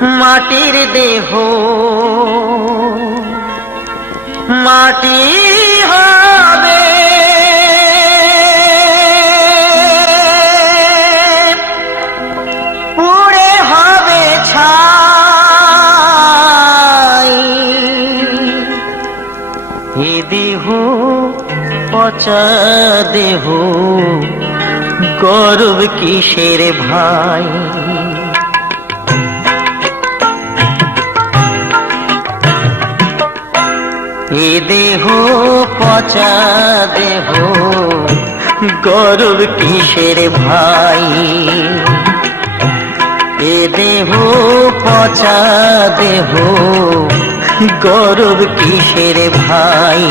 মাটির দেহ মাটি হবে, পুড়ে হবে ছাই। এ দেহ পচা দেহ, গর্ব কিসের ভাই? এ দেহ পচা দেহ, গর্ব কিসের ভাই? এ দেহ পচা দেহ, গর্ব কিসের ভাই?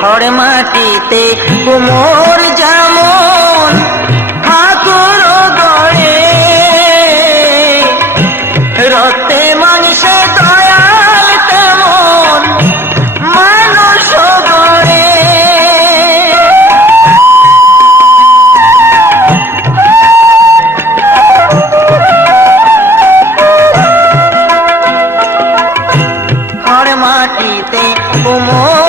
খড় মাটিতে কুমোর যেমন ঠাকুর গড়ে, রক্তে মানুষে দয়াল তেমন মানুষ গড়ে। খড় মাটিতে কুমোর